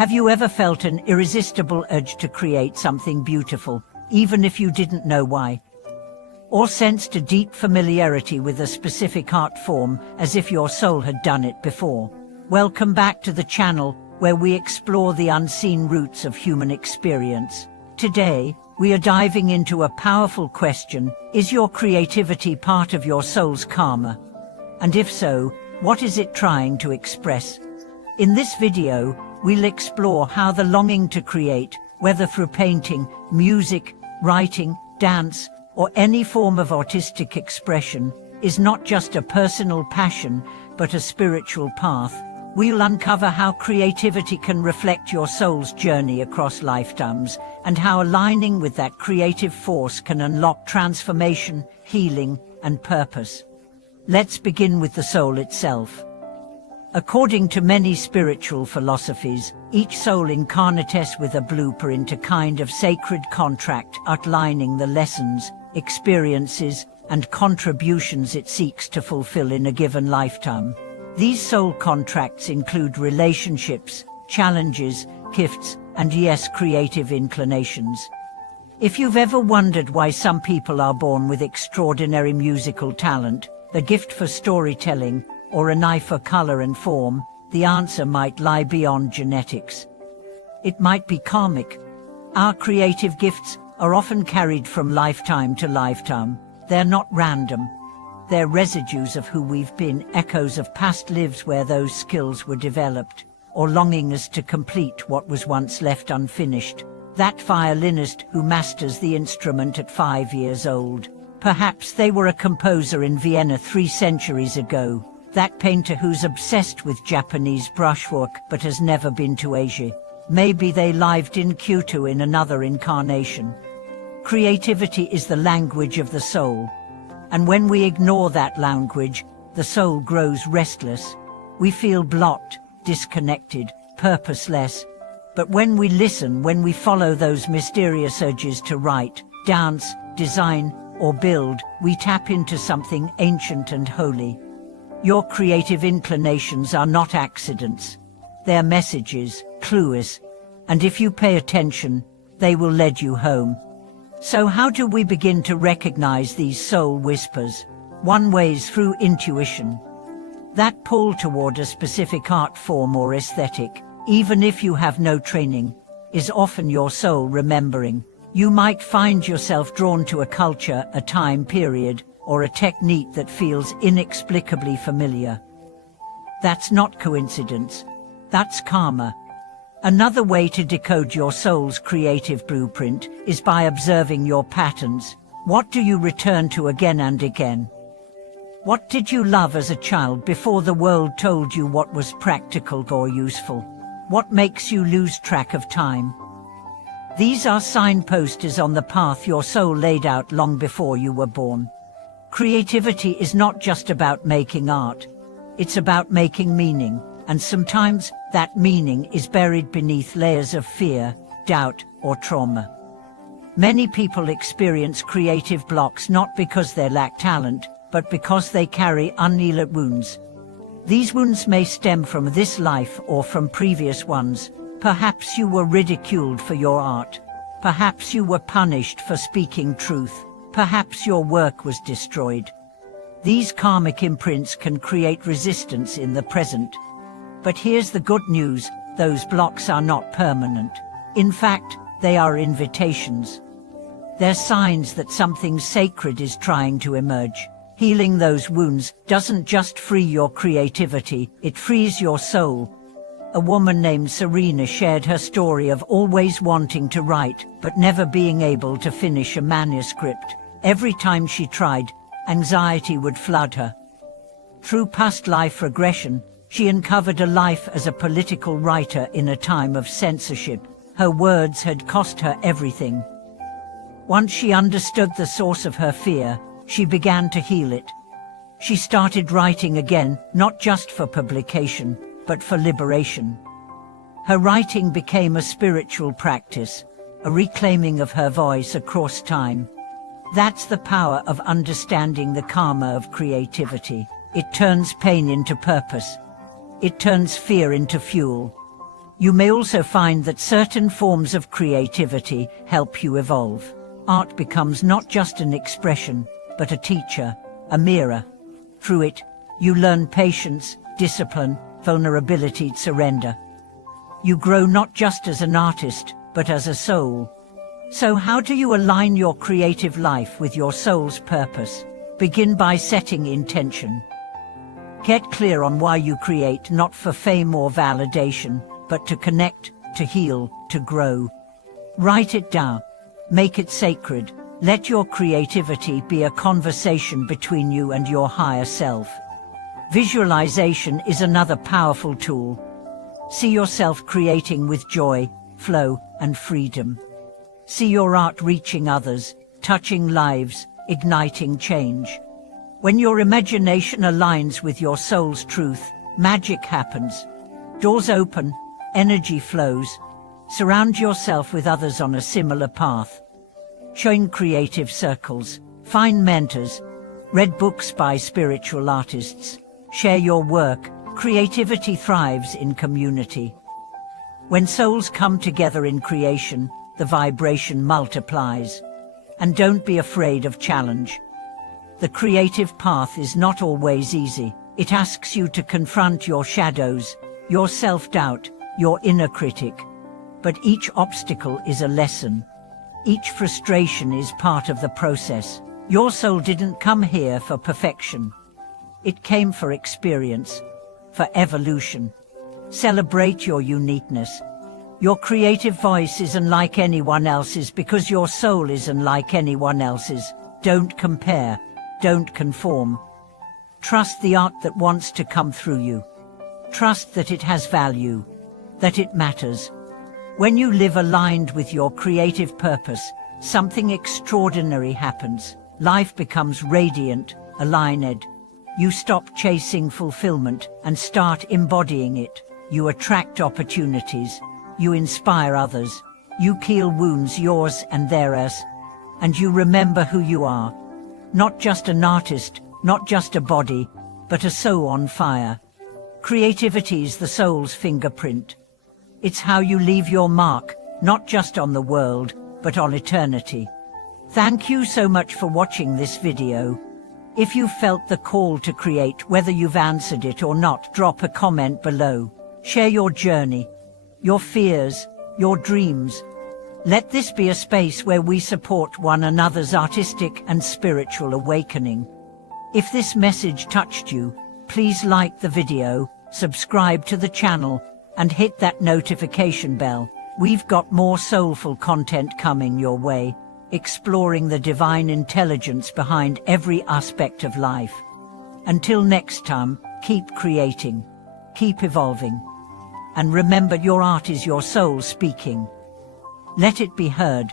Have you ever felt an irresistible urge to create something beautiful, even if you didn't know why? Or sensed a deep familiarity with a specific art form, as if your soul had done it before? Welcome back to the channel, where we explore the unseen roots of human experience. Today, we are diving into a powerful question: is your creativity part of your soul's karma? And if so, what is it trying to express? In this video, we'll explore how the longing to create, whether through painting, music, writing, dance, or any form of artistic expression, is not just a personal passion, but a spiritual path. We'll uncover how creativity can reflect your soul's journey across lifetimes, and how aligning with that creative force can unlock transformation, healing, and purpose. Let's begin with the soul itself. According to many spiritual philosophies, each soul incarnates with a blueprint, a kind of sacred contract outlining the lessons, experiences, and contributions it seeks to fulfill in a given lifetime. These soul contracts include relationships, challenges, gifts, and yes, creative inclinations. If you've ever wondered why some people are born with extraordinary musical talent, the gift for storytelling, or an eye for color and form, the answer might lie beyond genetics. It might be karmic. Our creative gifts are often carried from lifetime to lifetime. They're not random. They're residues of who we've been, echoes of past lives where those skills were developed, or longings to complete what was once left unfinished. That violinist who masters the instrument at 5 years old. Perhaps they were a composer in Vienna 3 centuries ago. That painter who's obsessed with Japanese brushwork but has never been to Asia. Maybe they lived in Kyoto in another incarnation. Creativity is the language of the soul. And when we ignore that language, the soul grows restless. We feel blocked, disconnected, purposeless. But when we listen, when we follow those mysterious urges to write, dance, design, or build, we tap into something ancient and holy. Your creative inclinations are not accidents. They're messages, clues, and if you pay attention, they will lead you home. So how do we begin to recognize these soul whispers? One way is through intuition. That pull toward a specific art form or aesthetic, even if you have no training, is often your soul remembering. You might find yourself drawn to a culture, a time period, or a technique that feels inexplicably familiar. That's not coincidence. That's karma. Another way to decode your soul's creative blueprint is by observing your patterns. What do you return to again and again? What did you love as a child before the world told you what was practical or useful? What makes you lose track of time? These are signposts on the path your soul laid out long before you were born. Creativity is not just about making art. It's about making meaning, and sometimes that meaning is buried beneath layers of fear, doubt, or trauma. Many people experience creative blocks not because they lack talent, but because they carry unhealed wounds. These wounds may stem from this life or from previous ones. Perhaps you were ridiculed for your art. Perhaps you were punished for speaking truth. Perhaps your work was destroyed. These karmic imprints can create resistance in the present. But here's the good news: those blocks are not permanent. In fact, they are invitations. They're signs that something sacred is trying to emerge. Healing those wounds doesn't just free your creativity, it frees your soul. A woman named Serena shared her story of always wanting to write, but never being able to finish a manuscript. Every time she tried, anxiety would flood her. Through past life regression, she uncovered a life as a political writer in a time of censorship. Her words had cost her everything. Once she understood the source of her fear, she began to heal it. She started writing again, not just for publication, but for liberation. Her writing became a spiritual practice, a reclaiming of her voice across time. That's the power of understanding the karma of creativity. It turns pain into purpose. It turns fear into fuel. You may also find that certain forms of creativity help you evolve. Art becomes not just an expression, but a teacher, a mirror. Through it, you learn patience, discipline, vulnerability, surrender. You grow not just as an artist, but as a soul. So how do you align your creative life with your soul's purpose? Begin by setting intention. Get clear on why you create, not for fame or validation, but to connect, to heal, to grow. Write it down. Make it sacred. Let your creativity be a conversation between you and your higher self. Visualization is another powerful tool. See yourself creating with joy, flow, and freedom. See your art reaching others, touching lives, igniting change. When your imagination aligns with your soul's truth, magic happens. Doors open, energy flows. Surround yourself with others on a similar path. Join creative circles, find mentors, read books by spiritual artists, share your work. Creativity thrives in community. When souls come together in creation, the vibration multiplies. And don't be afraid of challenge. The creative path is not always easy. It asks you to confront your shadows, your self-doubt, your inner critic. But each obstacle is a lesson. Each frustration is part of the process. Your soul didn't come here for perfection. It came for experience, for evolution. Celebrate your uniqueness. Your creative voice isn't like anyone else's because your soul isn't like anyone else's. Don't compare. Don't conform. Trust the art that wants to come through you. Trust that it has value, that it matters. When you live aligned with your creative purpose, something extraordinary happens. Life becomes radiant, aligned. You stop chasing fulfillment and start embodying it. You attract opportunities. You inspire others. You heal wounds, yours and theirs. And you remember who you are. Not just an artist, not just a body, but a soul on fire. Creativity is the soul's fingerprint. It's how you leave your mark, not just on the world, but on eternity. Thank you so much for watching this video. If you felt the call to create, whether you've answered it or not, drop a comment below. Share your journey, your fears, your dreams. Let this be a space where we support one another's artistic and spiritual awakening. If this message touched you, please like the video, subscribe to the channel, and hit that notification bell. We've got more soulful content coming your way, exploring the divine intelligence behind every aspect of life. Until next time, keep creating, keep evolving, and remember your art is your soul speaking. Let it be heard.